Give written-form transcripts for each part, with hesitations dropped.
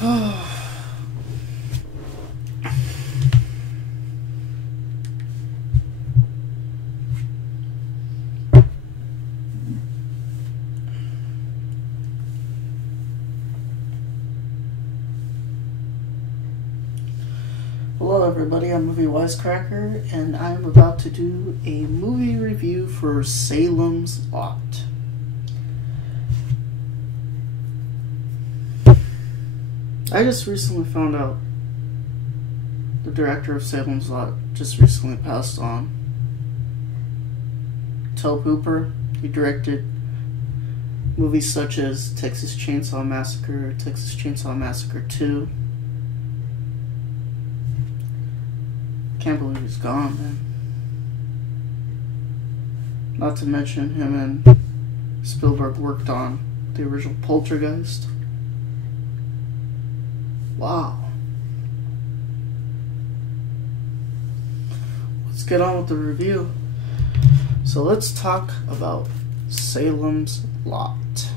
Hello everybody, I'm Movie Wisecracker, and I'm about to do a movie review for Salem's Lot. I just recently found out the director of Salem's Lot just recently passed on. Tobe Hooper. He directed movies such as Texas Chainsaw Massacre, Texas Chainsaw Massacre 2. Can't believe he's gone, man. Not to mention him and Spielberg worked on the original Poltergeist. Wow. Let's get on with the review. So let's talk about Salem's Lot.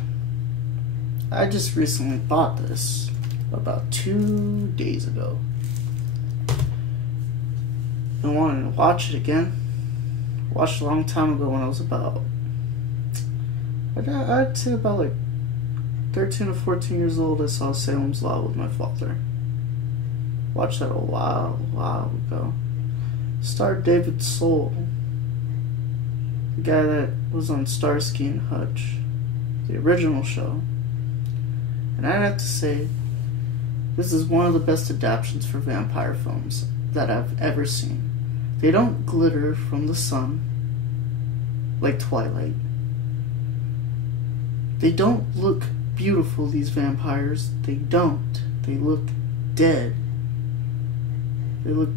I just recently bought this about 2 days ago. I wanted to watch it again. Watched a long time ago when I was about, I'd say about like 13 or 14 years old. I saw Salem's Lot with my father. Watched that a while ago. Starred David Soul, the guy that was on Starsky and Hutch, the original show. And I'd have to say, this is one of the best adaptations for vampire films that I've ever seen. They don't glitter from the sun like Twilight. They don't look beautiful, these vampires. They don't. They look dead. They look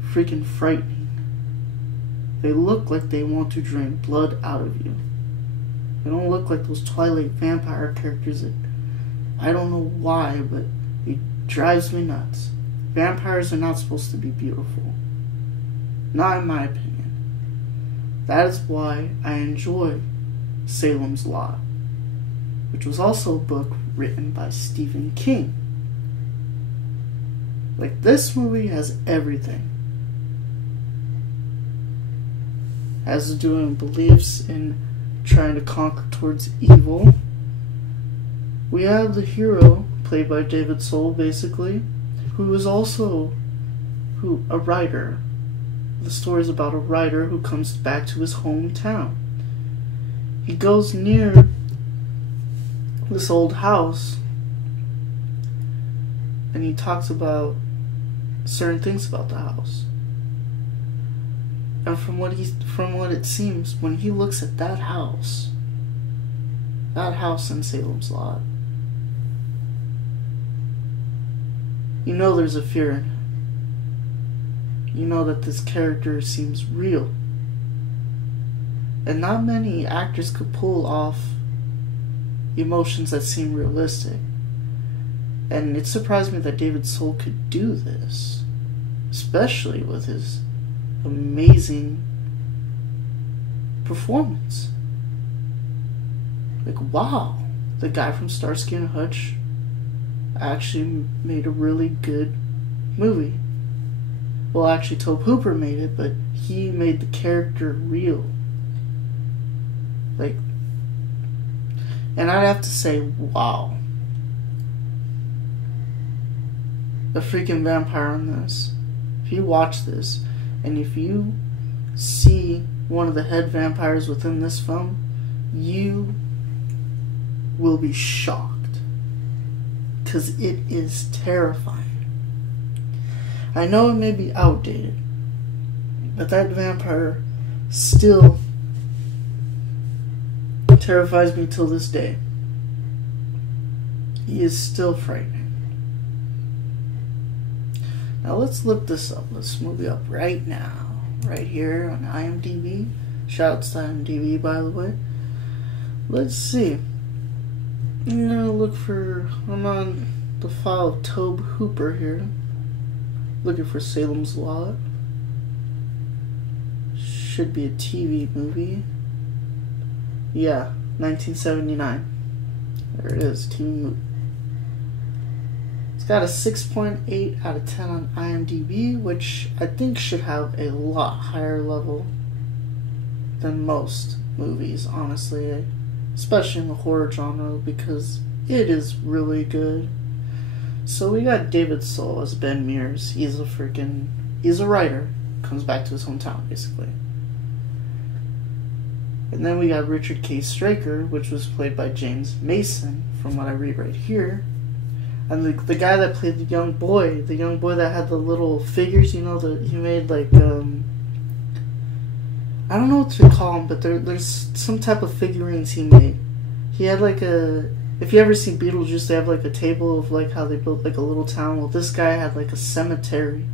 freaking frightening. They look like they want to drain blood out of you. They don't look like those Twilight vampire characters that I don't know why, but it drives me nuts. Vampires are not supposed to be beautiful. Not in my opinion. That is why I enjoy Salem's Lot, which was also a book written by Stephen King. Like, this movie has everything. Has doing beliefs in trying to conquer towards evil. We have the hero, played by David Soul, basically, who is also a writer. The story is about a writer who comes back to his hometown. He goes near this old house and he talks about certain things about the house. And from what it seems, when he looks at that house in Salem's Lot, you know there's a fear in it. You know that this character seems real. And not many actors could pull off emotions that seem realistic. And it surprised me that David Soul could do this, especially with his amazing performance. Like, wow, the guy from Starsky and Hutch actually made a really good movie. Well, actually, Tobe Hooper made it, but he made the character real. Like, and I'd have to say, wow. The freaking vampire in this. If you watch this, and if you see one of the head vampires within this film, you will be shocked. Because it is terrifying. I know it may be outdated, but that vampire still terrifies me till this day. He is still frightening. Now let's look this up. Let's this movie up right now. Right here on IMDb. Shouts to IMDb, by the way. Let's see. I'm gonna look for... I'm on the file of Tobe Hooper here. Looking for Salem's Lot. Should be a TV movie. Yeah, 1979. There it is, TV movie. got a 6.8 out of 10 on IMDb, which I think should have a lot higher level than most movies, honestly. Especially in the horror genre, because it is really good. So we got David Soul as Ben Mears. He's a writer. Comes back to his hometown, basically. And then we got Richard K. Straker, which was played by James Mason, from what I read right here. And the guy that played the young boy that had the little figures, he made like, I don't know what to call them, but there's some type of figurines he made. He had like if you ever seen Beetlejuice, they have like a table of like how they built like a little town. Well, this guy had like a cemetery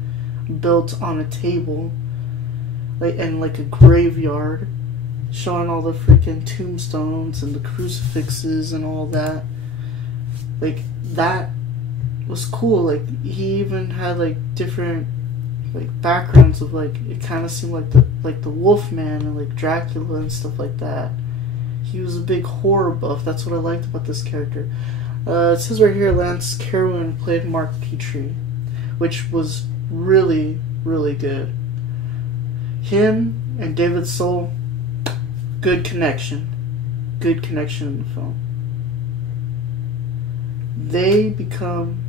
built on a table, like, and like a graveyard, showing all the freaking tombstones and the crucifixes and all that. Like, that was cool. Like, he even had like different like backgrounds of like, it kind of seemed like the Wolfman and like Dracula and stuff like that. He was a big horror buff. That's what I liked about this character. It says right here, Lance Kerwin played Mark Petrie, which was really, really good. Him and David Soul, good connection. Good connection in the film. They become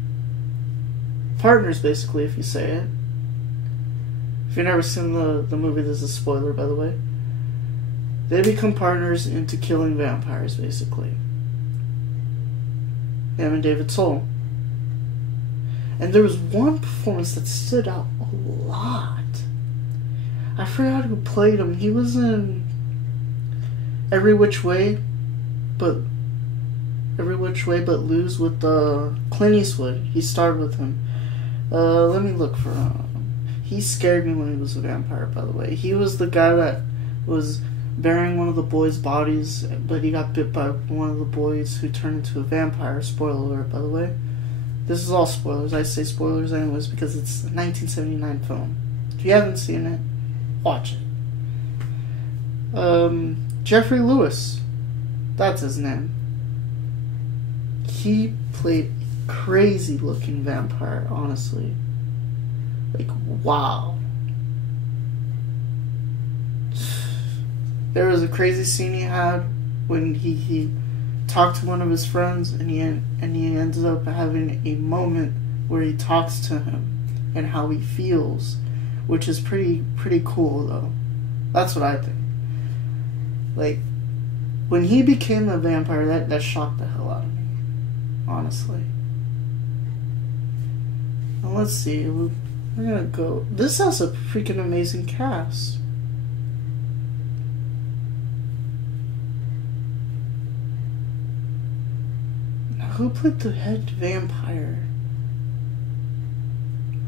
partners, basically, if you say it. If you've never seen the movie, this is a spoiler, by the way. They become partners into killing vampires, basically. Him and David Soul. And there was one performance that stood out a lot. I forgot who played him. He was in Every Which Way But Lose with Clint Eastwood. He starred with him. Let me look for him. He scared me when he was a vampire, by the way. He was the guy that was burying one of the boys' bodies, but he got bit by one of the boys who turned into a vampire. Spoiler alert, by the way. This is all spoilers. I say spoilers anyways because it's a 1979 film. If you haven't seen it, watch it. Jeffrey Lewis. That's his name. He played a crazy looking vampire, honestly. Like, wow. There was a crazy scene he had when he talked to one of his friends, and he ended up having a moment where he talks to him and how he feels, which is pretty cool, though. That's what I think. Like, when he became a vampire, that shocked the hell out of me, honestly. Now, let's see. We're gonna go. This has a freaking amazing cast. Now, who played the head vampire?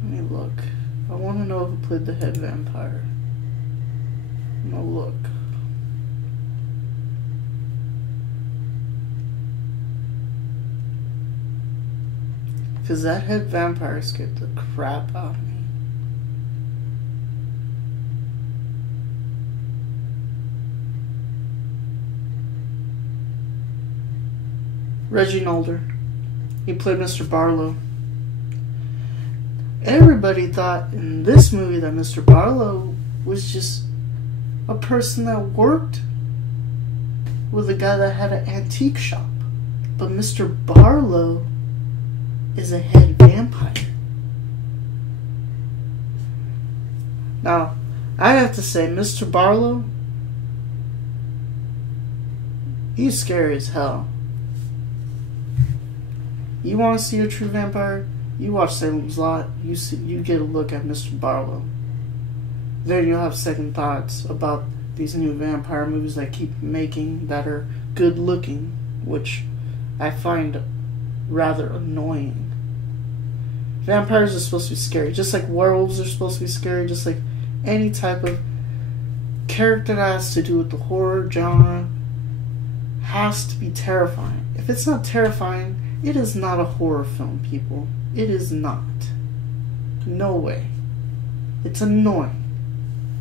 Let me look. I want to know who played the head vampire. I'm gonna look. Because that head vampire scared the crap out of me. Reggie Nolder. He played Mr. Barlow. Everybody thought in this movie that Mr. Barlow was just a person that worked with a guy that had an antique shop. But Mr. Barlow is a head vampire. Now, I have to say, Mr. Barlow, he's scary as hell. You want to see a true vampire? You watch Salem's Lot. You get a look at Mr. Barlow. Then you'll have second thoughts about these new vampire movies that keep making that are good looking, which I find rather annoying. Vampires are supposed to be scary, just like werewolves are supposed to be scary, just like any type of character that has to do with the horror genre has to be terrifying. If it's not terrifying, it is not a horror film, people. It is not. No way. It's annoying.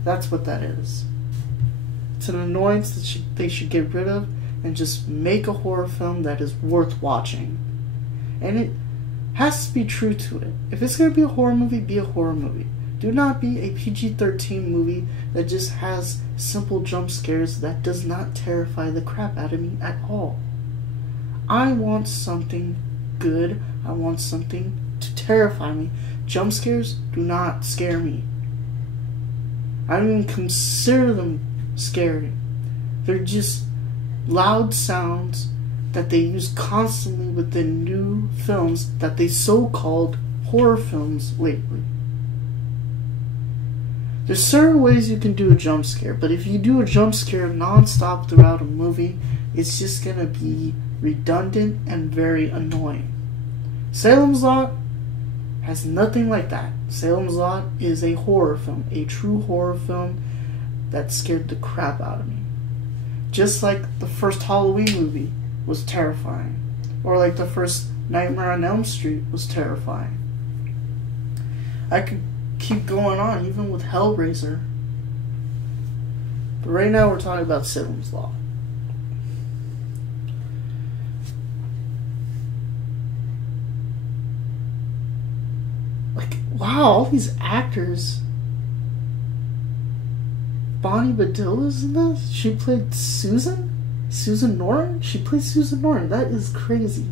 That's what that is. It's an annoyance that they should get rid of and just make a horror film that is worth watching. And it has to be true to it. If it's going to be a horror movie, be a horror movie. Do not be a PG-13 movie that just has simple jump scares that does not terrify the crap out of me at all. I want something good. I want something to terrify me. Jump scares do not scare me. I don't even consider them scary. They're just loud sounds that they use constantly within new films that they so-called horror films lately. There's certain ways you can do a jump scare, but if you do a jump scare non-stop throughout a movie, it's just going to be redundant and very annoying. Salem's Lot has nothing like that. Salem's Lot is a horror film, a true horror film that scared the crap out of me. Just like the first Halloween movie was terrifying, or like the first Nightmare on Elm Street was terrifying. I could keep going on, even with Hellraiser. But right now we're talking about Salem's Lot. Like, wow, all these actors. Bonnie Bedella's in this? She played Susan? Susan Norton? She played Susan Norton. That is crazy.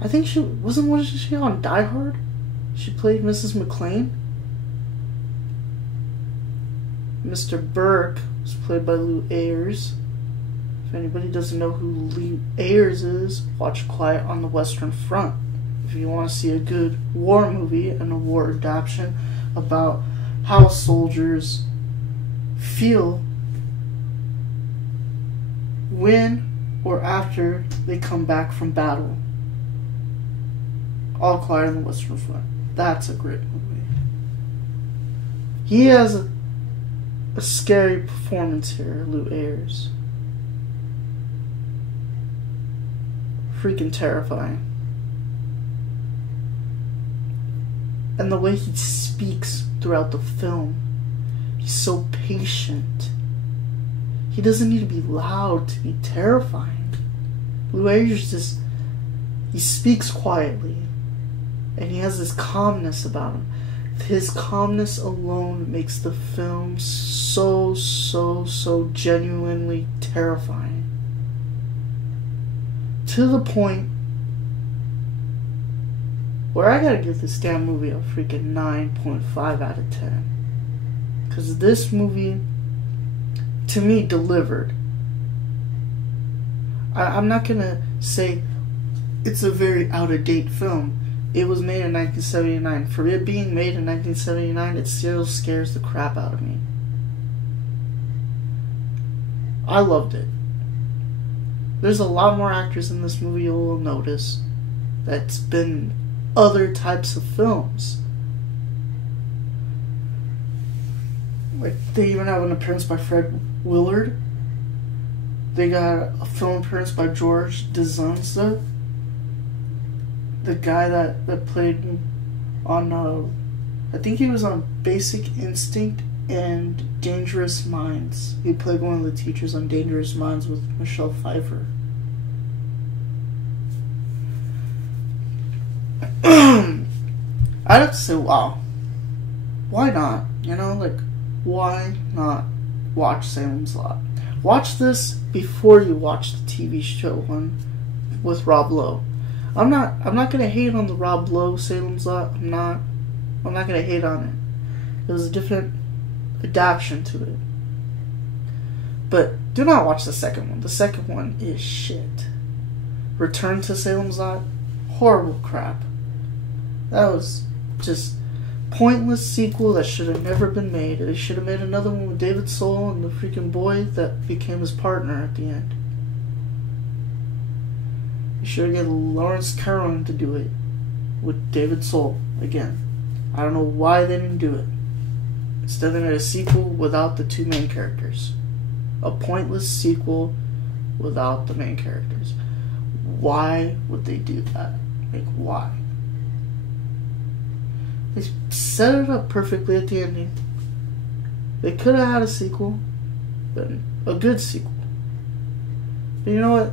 I think she on Die Hard? She played Mrs. McClane. Mr. Burke was played by Lou Ayres. If anybody doesn't know who Lou Ayres is, watch Quiet on the Western Front. If you want to see a good war movie and a war adaptation about how soldiers feel when or after they come back from battle. All Quiet on the Western Front. That's a great movie. He has a scary performance here, Lou Ayres. Freaking terrifying. And the way he speaks throughout the film, he's so patient. He doesn't need to be loud to be terrifying. Lou Ayres he speaks quietly. And he has this calmness about him. His calmness alone makes the film so genuinely terrifying. To the point where I gotta give this damn movie a freaking 9.5 out of 10. Because this movie, to me, delivered. I'm not gonna say it's a very out-of-date film. It was made in 1979. For it being made in 1979, it still scares the crap out of me. I loved it. There's a lot more actors in this movie you will notice that's been other types of films. Like, they even have an appearance by Fred Willard. They got a film appearance by George DeZunza. The guy that played on, I think he was on Basic Instinct and Dangerous Minds. He played one of the teachers on Dangerous Minds with Michelle Pfeiffer. I'd have to say, wow. Why not? You know, like, why not watch Salem's Lot? Watch this before you watch the TV show one with Rob Lowe. I'm not gonna hate on the Rob Lowe Salem's Lot. I'm not gonna hate on it. It was a different adaptation to it. But do not watch the second one. The second one is shit. Return to Salem's Lot, horrible crap. That was just pointless sequel that should have never been made. They should have made another one with David Soul and the freaking boy that became his partner at the end. You should have got Lawrence Carolyn to do it with David Soul again. I don't know why they didn't do it. Instead, they made a sequel without the two main characters. A pointless sequel without the main characters. Why would they do that? Like, why? They set it up perfectly at the ending. They could have had a sequel, but a good sequel. But you know what?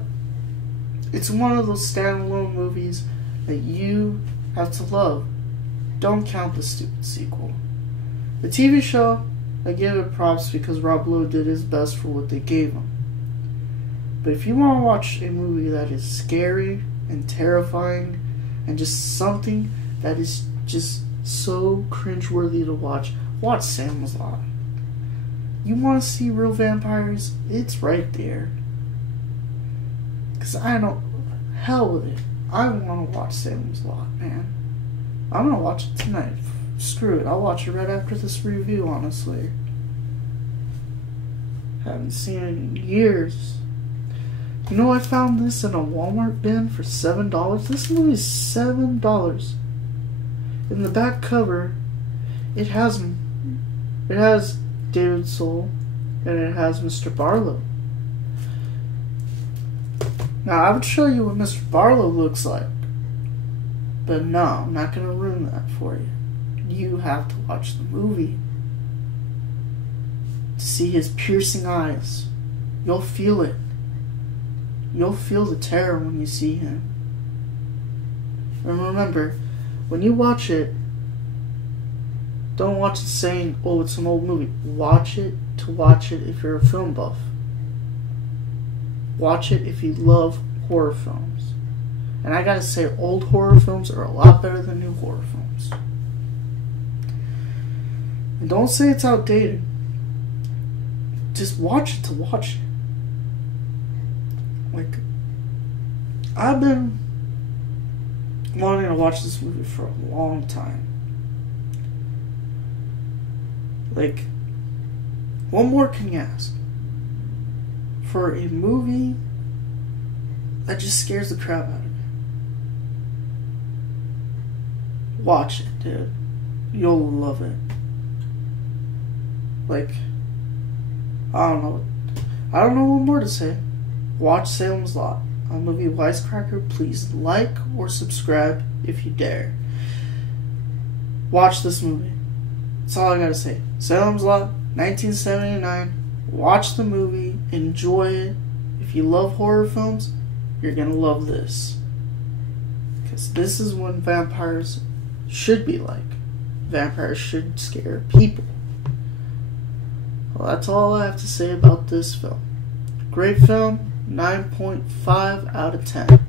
It's one of those standalone movies that you have to love. Don't count the stupid sequel. The TV show, I give it props because Rob Lowe did his best for what they gave him. But if you want to watch a movie that is scary and terrifying and just something that is just so cringeworthy to watch, watch Salem's Lot. You want to see real vampires? It's right there. Because I don't... Hell with it. I want to watch Salem's Lot, man. I'm going to watch it tonight. Screw it. I'll watch it right after this review, honestly. Haven't seen it in years. You know, I found this in a Walmart bin for $7. This movie is $7. In the back cover, it has David Soul and it has Mr. Barlow. Now, I would show you what Mr. Barlow looks like, but no, I'm not going to ruin that for you. You have to watch the movie to see his piercing eyes. You'll feel it. You'll feel the terror when you see him. And remember, when you watch it, don't watch it saying, oh, it's an old movie. Watch it to watch it if you're a film buff. Watch it if you love horror films. And I gotta say, old horror films are a lot better than new horror films. And don't say it's outdated. Just watch it to watch it. Like, I've been wanting to watch this movie for a long time. Like, what more can you ask? For a movie that just scares the crap out of me. Watch it, dude. You'll love it. Like, I don't know what more to say. Watch Salem's Lot. On Movie Wisecracker, please like or subscribe if you dare. Watch this movie. That's all I gotta say. Salem's Lot, 1979. Watch the movie. Enjoy it. If you love horror films, you're gonna love this. Because this is what vampires should be like. Vampires should scare people. Well, that's all I have to say about this film. Great film. 9.5 out of 10.